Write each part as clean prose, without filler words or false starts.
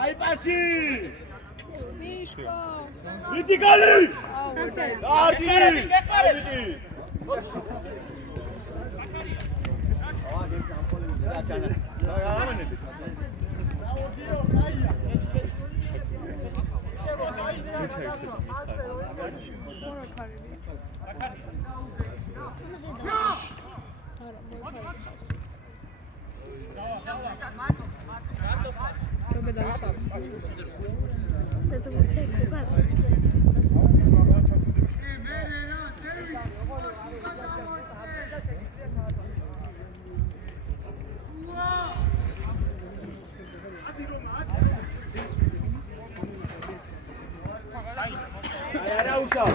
Ai passi! Criticali! Dardi! Era usado.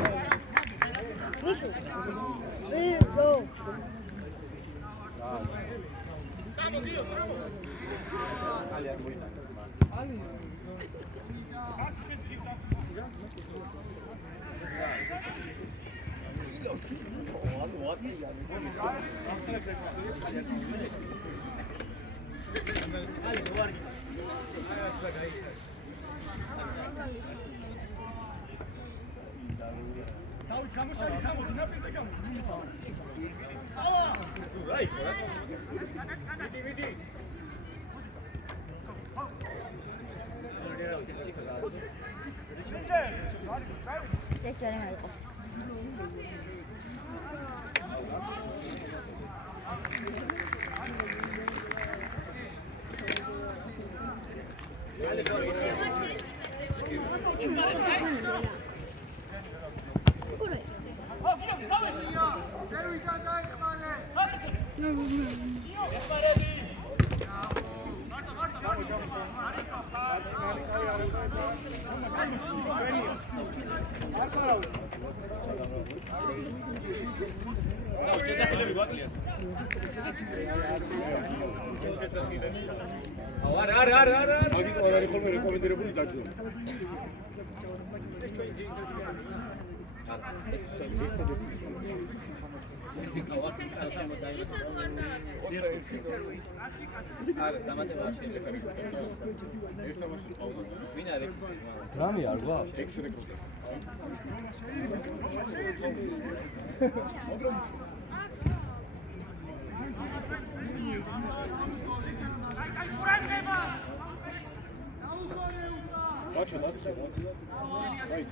Drami არ გვაქვს? Bacho datsxeda. Right.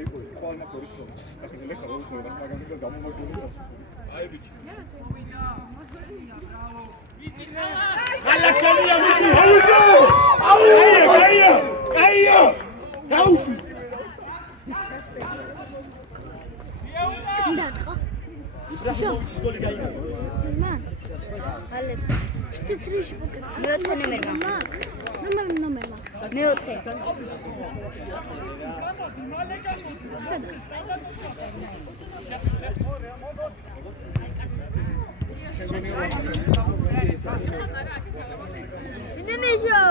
Eko, ხვალმა ხორის ხო. ახლა ხარ რო ხარ მაგარი და გამომაგდუნებს. აი ბიჭი. ხალხია მიდი. აუ! აია! აუ! დატყო. შო. სკოლი გაიგო. მან. ალე. თეთრიში პოკეტ. მეოთხე ნომერმა. ნომერმა. მეოთხე. ინდემეშო.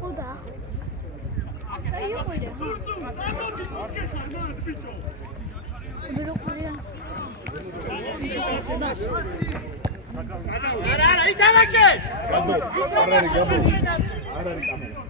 Ხოდა. აი იყიდე. არა, ითამაშე! გაბო, არ არის გაბო. არ არის კამერა.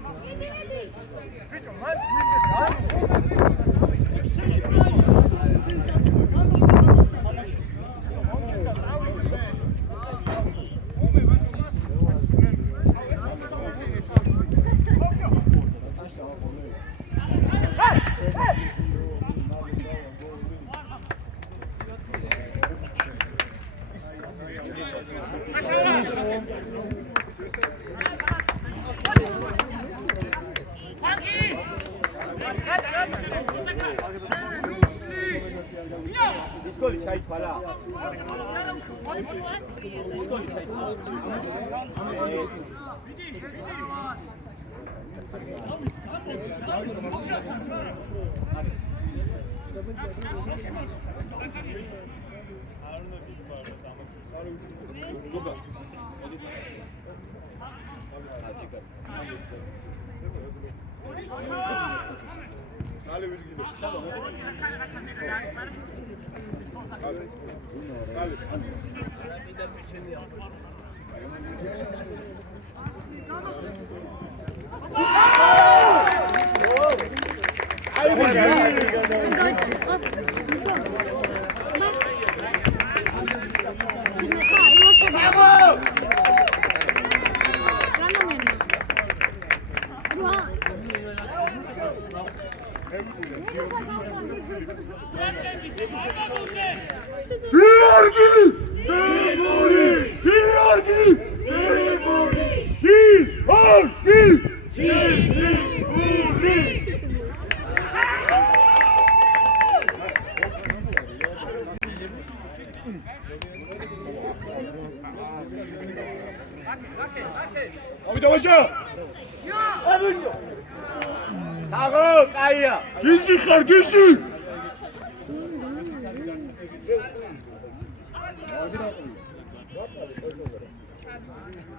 ისკოლი ჩაითვალა. ისკოლი ჩაითვალა.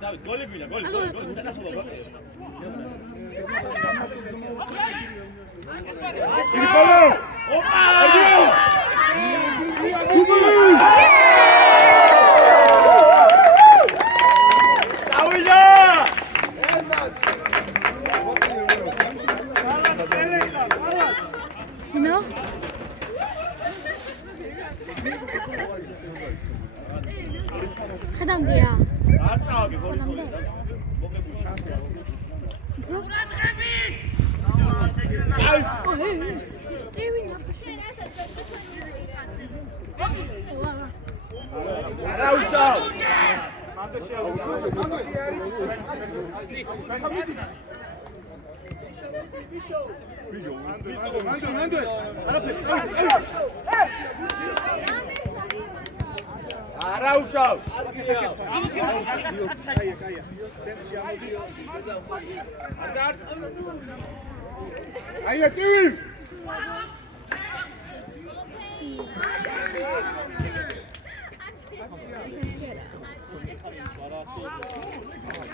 დავით გოლი გვინა გოლი ხადამდეა. არ წავაგე გოლი გოლი. მოგებული შანსი აქვს. აი, სტივი ნახე. არა უშავ. არა უშავ. აია ტივი.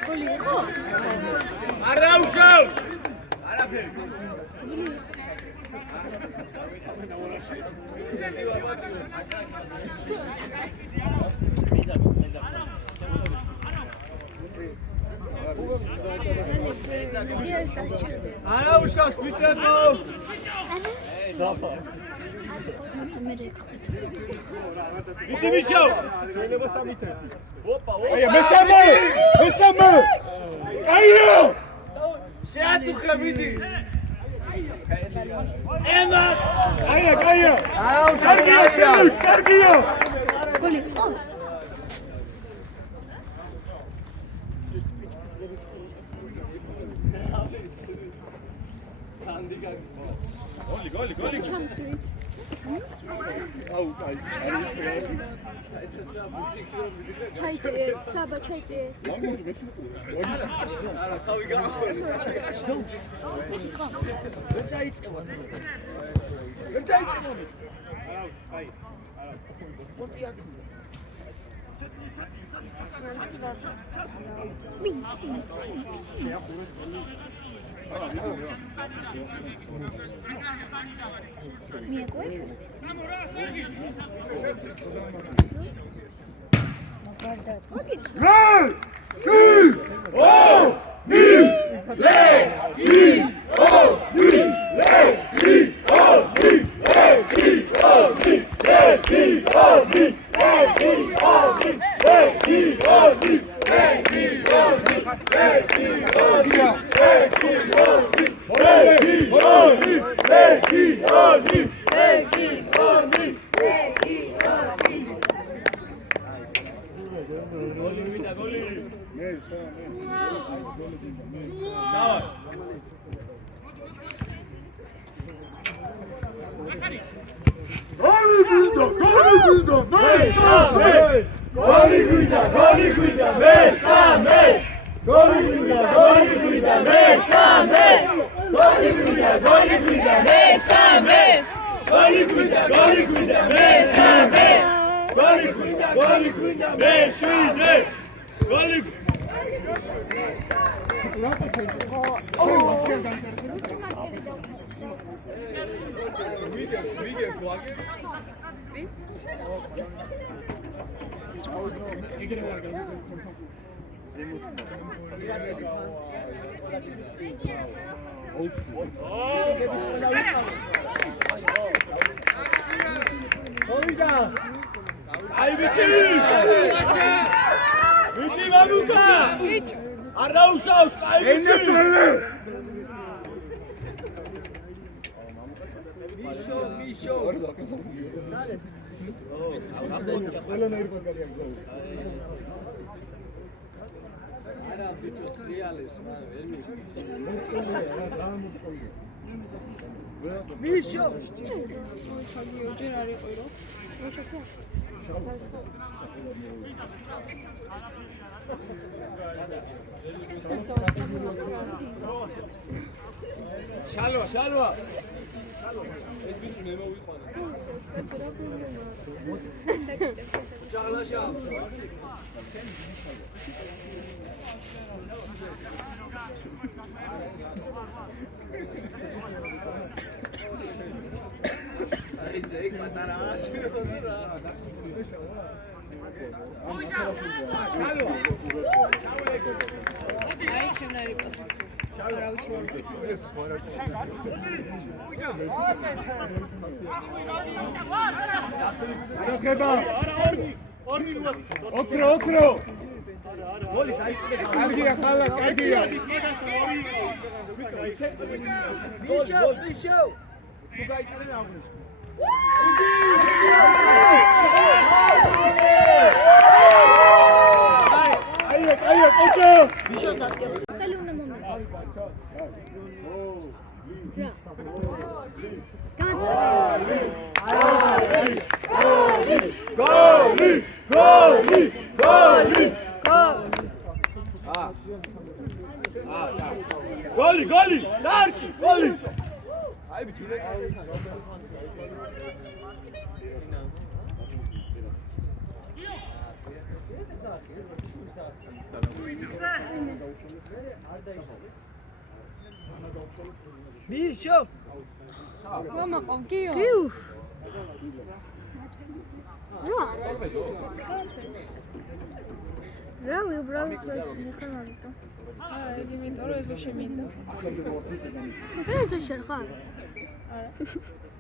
გოლი იყო? არა უშავ. არაფერი. არა უშავს ბიჭებო. იტი მიშავ. შეიძლება სამითრეთი. ოპა ოპა. აია მესამე. აია. შეაწუხე მიდი. ემა. აია. არა უშავს. კარგია. გოლი იყო? გოლი. აუ, კაი. ჩაიწიე, საბა ჩაიწიე. ლანგურს მეცნიერია. არა, თავი გაახვევ. ვერ დაიწევა. აი. Gol!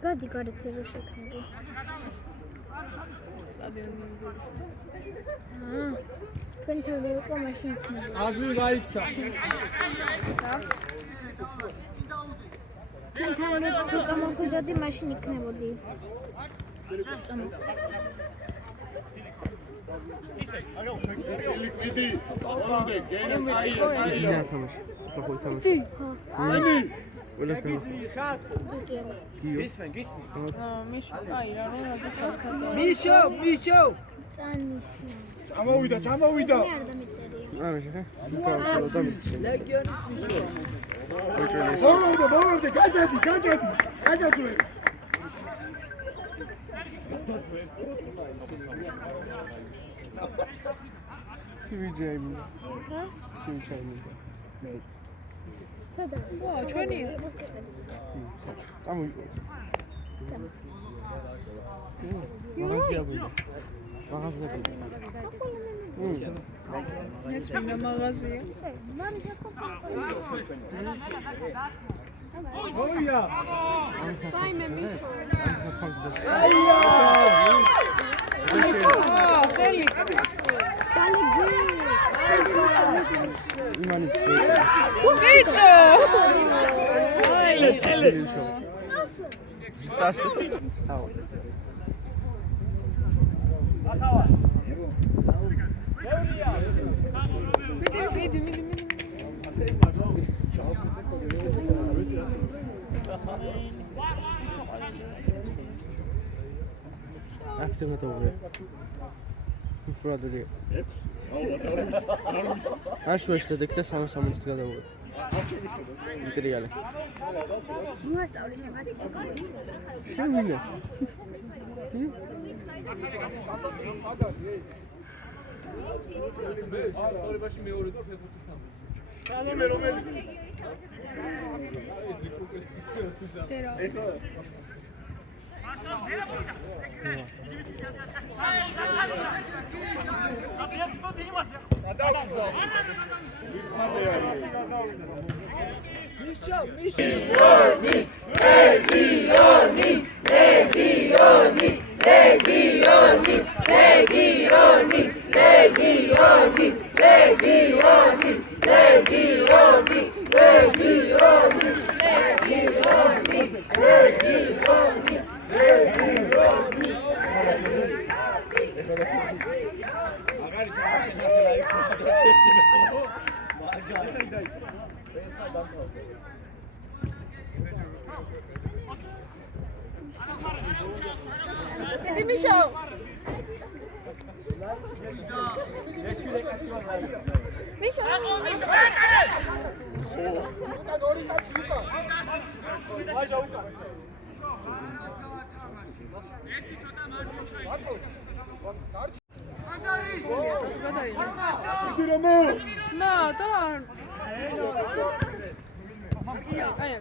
გადი გარეთ ეზო შექმნილი. თქვენ თავი იყო მაშინ იქნება. აჟი გაიქცა. თქვენ თავი თუ გამოვიდოდი მაშინ იქნებოდი. ლიკვიდი. ორამდე გენ აი. Çamavida. Bağırdı. Gel. ჩვენი ეს მინდა მაღაზია. Oya. ვაიმე მიშო. ხელი. ბიჭო. აი, Stasi. მიდი. აქტიურად აუღია. ფროდელი. 6. ალბათ არ ვიცი. არ შეეშთა დეკდა 3-3-ით გადავუღე. არ შემიხედოს. ინტრიალი. მოასწავლე შეგადი. შევიდა. სალომე რომელი? ეხლა Დიდი მიშო. იგი რომო? ძმა და არ აი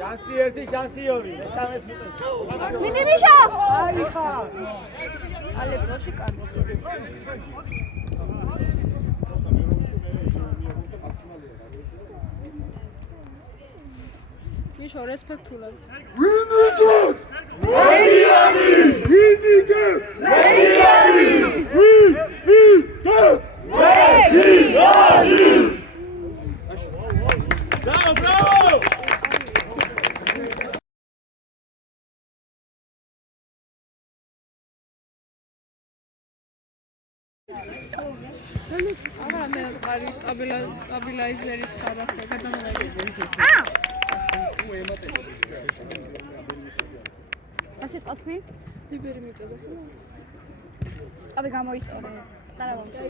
შანსი 1, შანსი 2, მესამეს მიტყვი. მიდი მიშო. აი ხარ. ალეპოში კარგი. მიშო რესპექტულად. ვინიგეთ! რეგიონი! ვინიგეთ! რეგიონი! ვინიგეთ! რეგიონი! ბრავო, ბრავო! არა მე ყარი სტაბილაიზერის ხარახი გადამღები. ასე თქვი? ბიბერი მიწოდა. სიტყვები გამოისწორე. სტარავამში.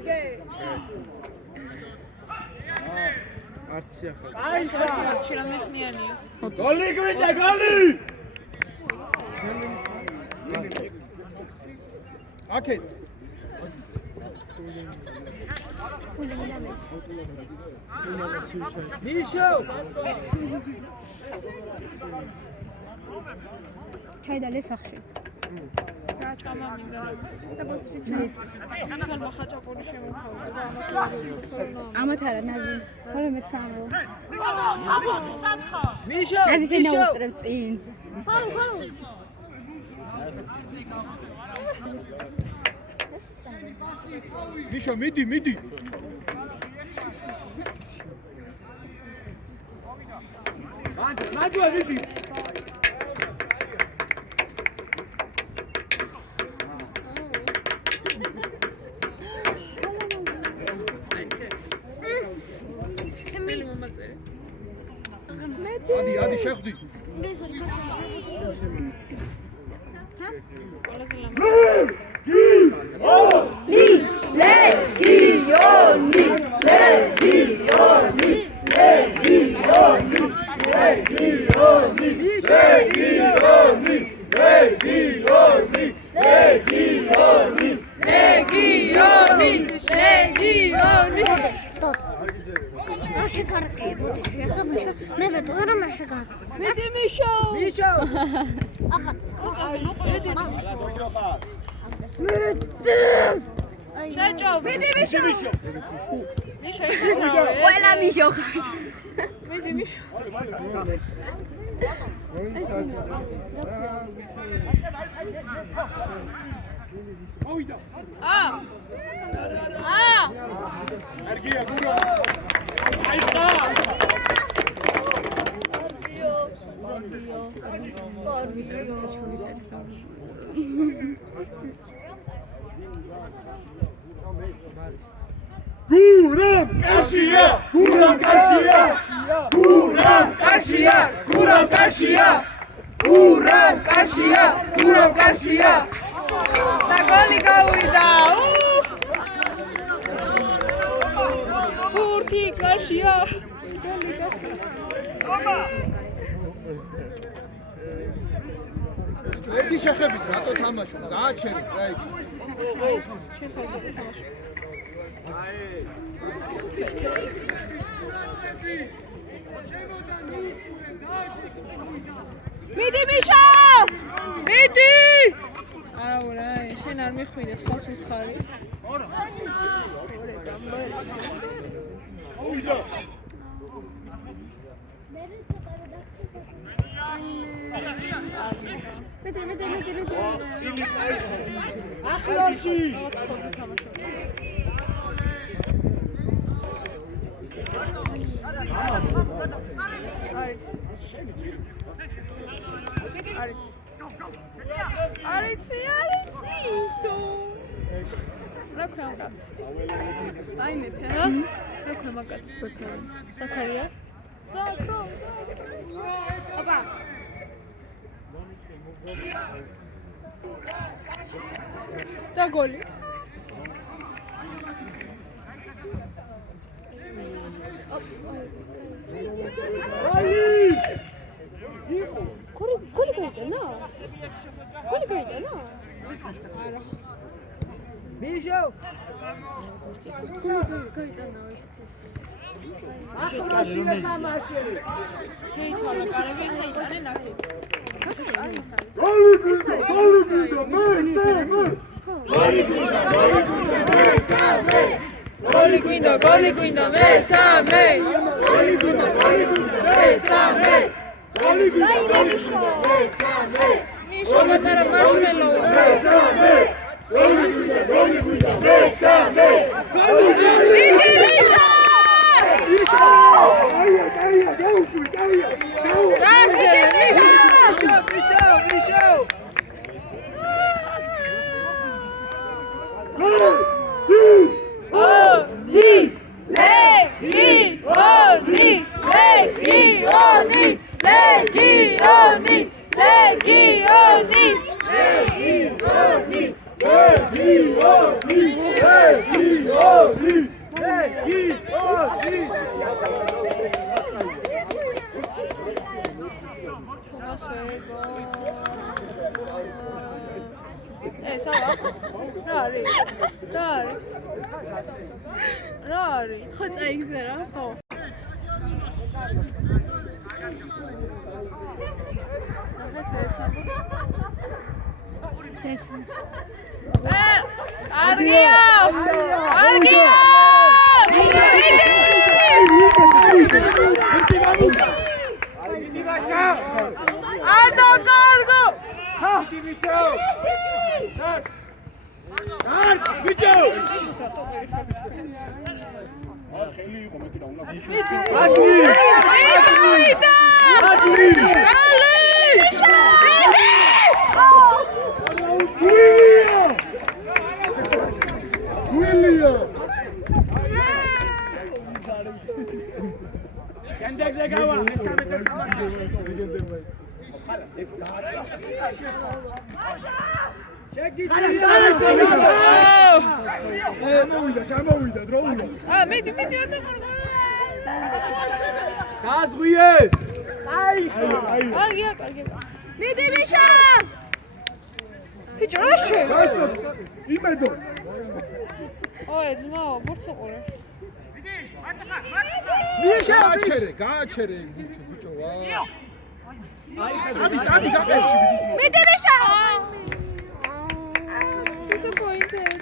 არცი ახლა. აი ხარ. მატჩი რა მეხნიანია. გოლი გვინდა, გოლი! აკეთ. მიშო! ჩაიდალე სახში. რა წამამინდა. ჩვენ მოხაჭაპური შემოთავაზა და ამათ ამათ არა ნაზი. ხოლმე მეცამრო. მიშო! ნაზი სენა უსწრებს წინ. მიშო, მიდი, მიდი. მაჯვა მიდი. ადი, შეხვდი. Așa carcă e, uite, și așa mișo, ne vedo, ora mă așa carcă. მიდი მიშო. მიშო! Aha. შეჭო. მიდი მიშო. მიშო იქნება. ყველა მიშო ხარ. მიდი მიშო. Ergia, gura! Aita! Guram karşıya! Guram karşıya! Guram karşıya! Guram karşıya! Guram karşıya! Guram karşıya! Nagoli gauida. Kurti karşıya. ერთი შეხებით რატო თამაშობ? გააჩერეთ რა იქ. მიდი მიშა! მიდი! არა, შენ არ მიხვიდე სხვას უთხარი. ავიდა. მედი. ახლოში. არის. რა ქვემაკაც. აი მეფე რა? რა ქვემაკაც. საკარია? საკრო. აბა. და გოლი. გოლი გაიტანა? არა. მიშო გოლი გაიტანა შეიცვალა კარები შეიტანენ აქეთ. Goli guinda, mesame. Misha matara marshmallow. Rari. Ხო წაიგდე რა. ხო. ხელი იყო მეტი რა უნდა ჩამოვიდა დროულად. მიდი არ დაკარგა. გაზღვიე. აი. კარგია. მიდი მიშა. ბიჭო რა შე? იმედო. ოე ძმაო, ბურცოყურე. მიშა, გააჩერე ბიჭო ვა. აი, წადი გაკეში. მიდი მიშა. Disappointed.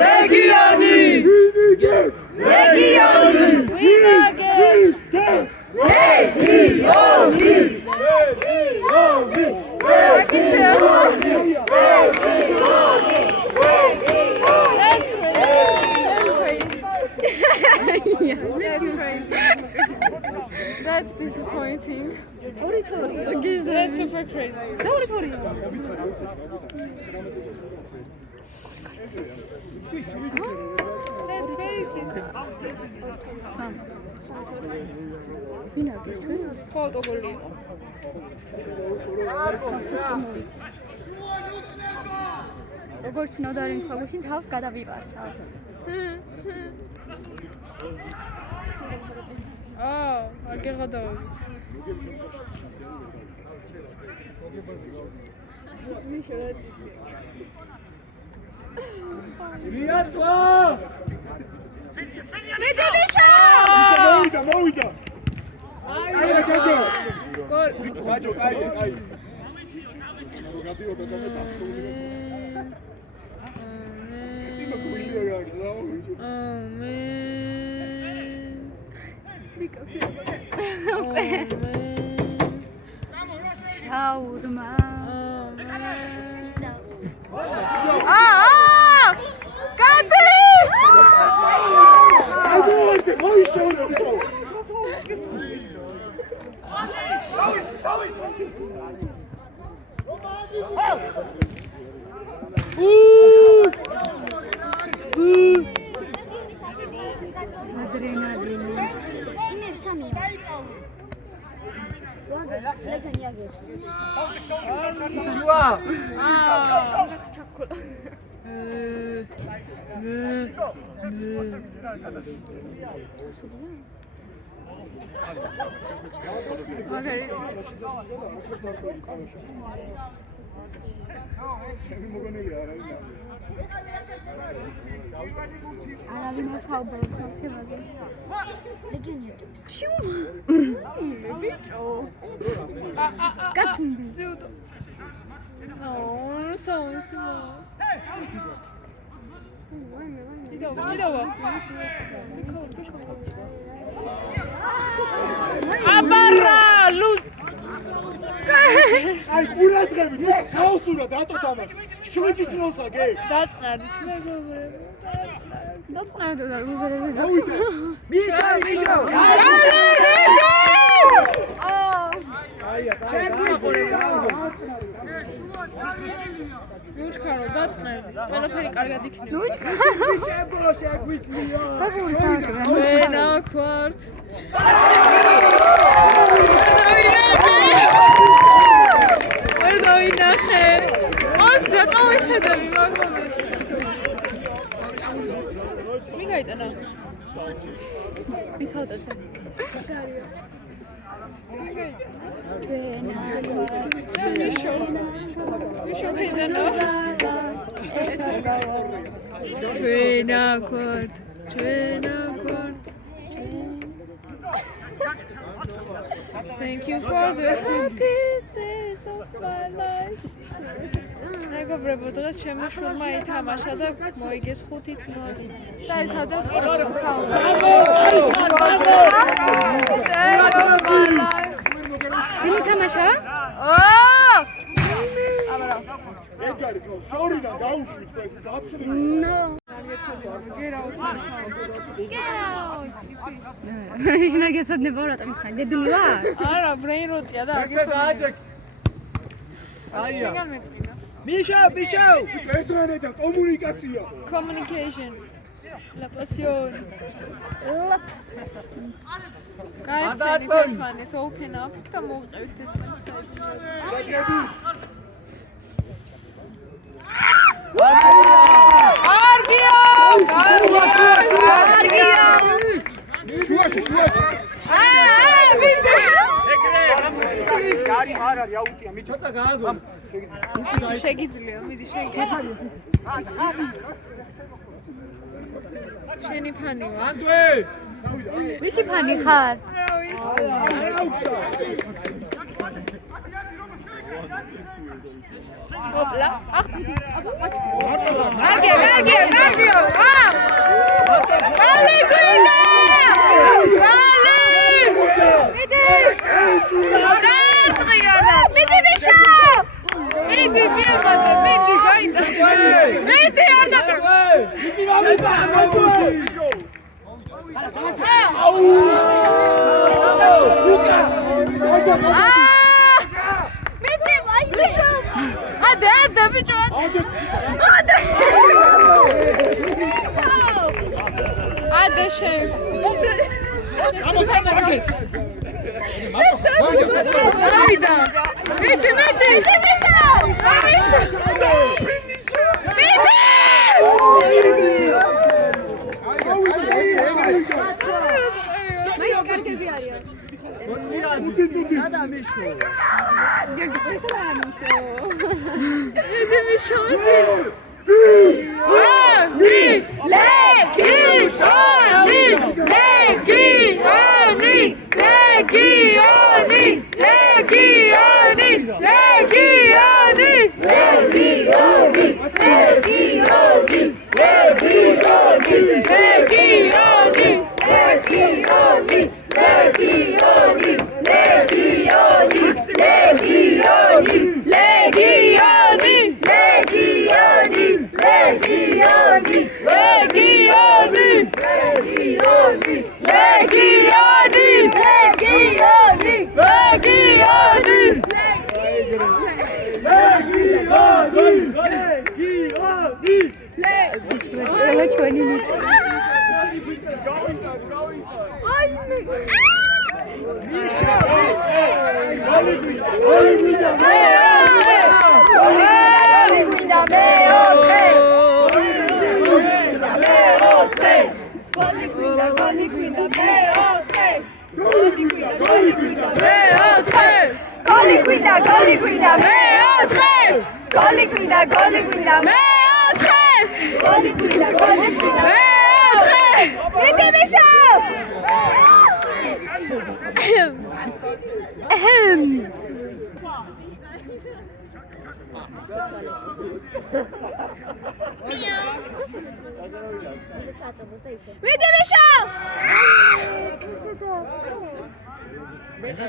Legioni! That's crazy. That's disappointing. That's super crazy. That's crazy. Autogoli. როგორც ნოდარი მხოლოდ თავს გადავიპარსა. აგეღადაო. რიაცვა! მოვიდა! აი, ჯაჯო! გოლ. ჯაჯო, კაი. გადიოდა და შაურმა. კატი! აი, მოიშორე ბიჭო. ადრენალინი. არავინ არ საუბრობს ამ თემაზე. ლეგიონერებს. ბიჭო. კაცუნდი. ზუდო. სოუნსმო. ჭიდავა. აბარა ლუს. აი, ყურადღები, ხაოსურა დატოთამა. შეგიკნოსა გე. დაწყნარდით მეგობრებო. დაწყნარდო და ლუზერები მიშა! ლუჩკარო დაწყნარდი. ყველაფერი კარგად იქნება. შემბოლო შეგვიძლია. ვენა ქვართ. ვერ დავინახე. ოცი წავიხედები მაგრამ. ვინ გაიტანა? მიხალტაცა. Thank you for the pieces of my life. მეგობრებო, დღეს ჩემი შურმა ითამაშა და მოიგეს 5-0. და ეს ადას ვინ ითამაშა? ეგარი ხო, შორიდან გაუშვით და დაცრილი. ნო. ისინი გესადნება რა თქმა დებილი ვარ? არა, ბრეინ როტია და ესე დააჭეკ. აია. მიშა! ერთმანეთთან კომუნიკაცია. Communication. La pasión. Guys, let's open up. Come on, გარი არ არის აუტია მით ცოტა გააგო. შეგიძლია, მიდი შეგიძლია. შენი ფანი ვარ. ანდვე! ვისი ფანი ხარ? ოპლა. გარგია. კალი გვინდა! კალი! მიდი! დაწყიარა! მიდი მიშა! მიდი გიამატა, მიდი გაიტა. მიდი არ დაკრა. მიდი რა მიდა, ანდვე!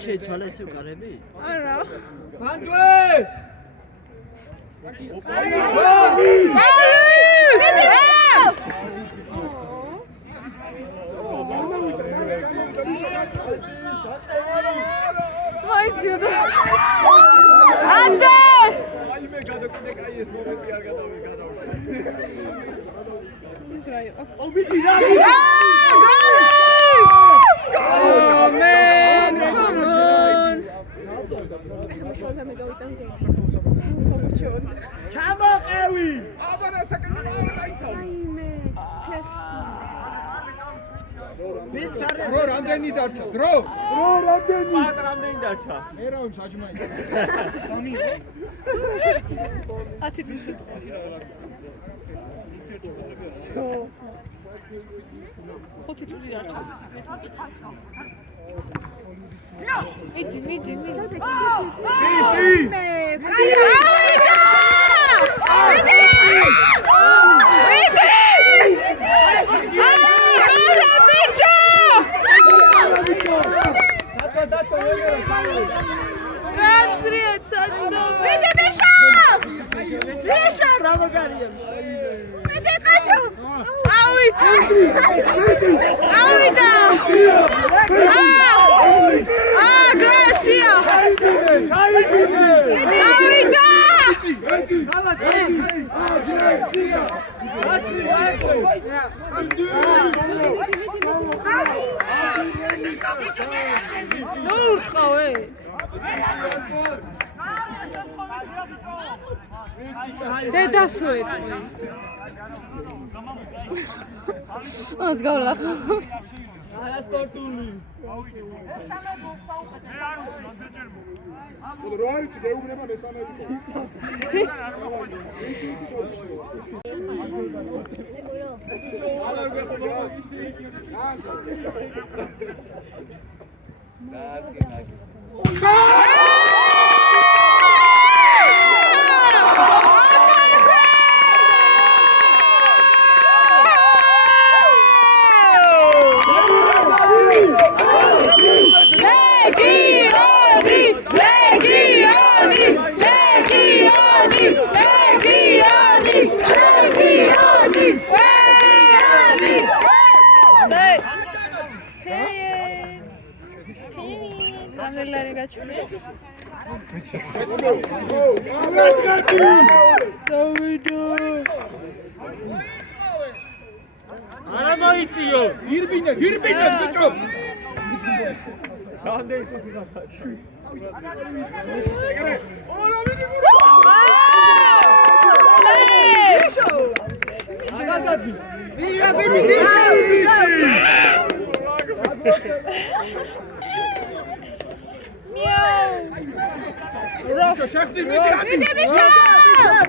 შეიცვალა ესე ვკარები? არა. ბანდვე! რამდენი დარჩა? დრო რამდენი? რამდენი დარჩა? მე რა ვიცი, საჭმელი. 10 წუთი. ხუთი წუთი დარჩა. მიდი. მიდი. Let's go, Lacho. რამდენი გაჩვენეს? არა მოიწიო. გირბინე ბიჭო. რამდენი ხუთი გაფაში.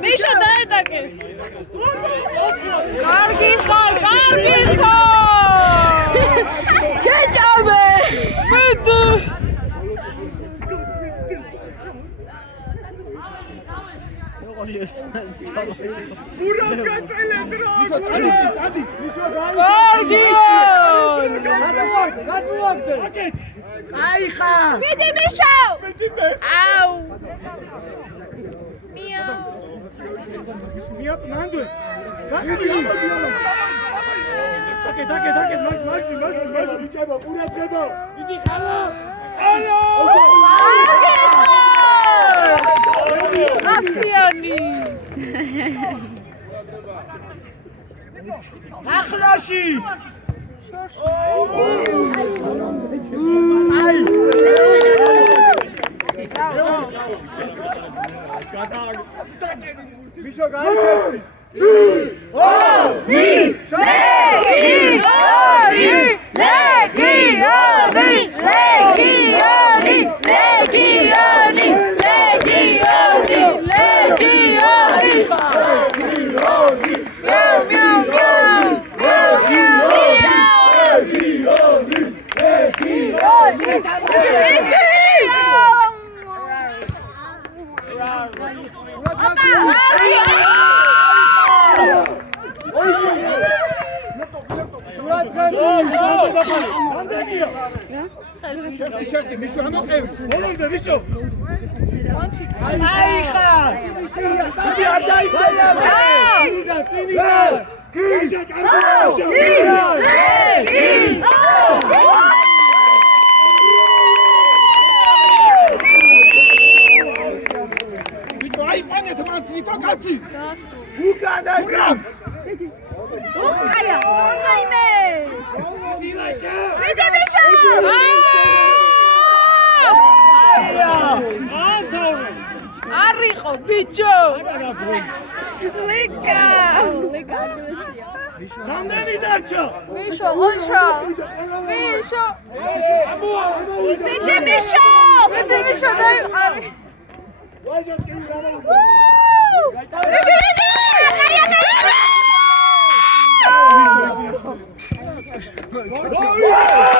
მიშო დაეტაკე. კარგი ხარ. შეჭამე. მეტი. ახლაში მიშო გაიქცი არიყო ბიჭო ლიკა რამდენი დარჩა მიშო ონშა მიშო მიშო დაიყარი Wow!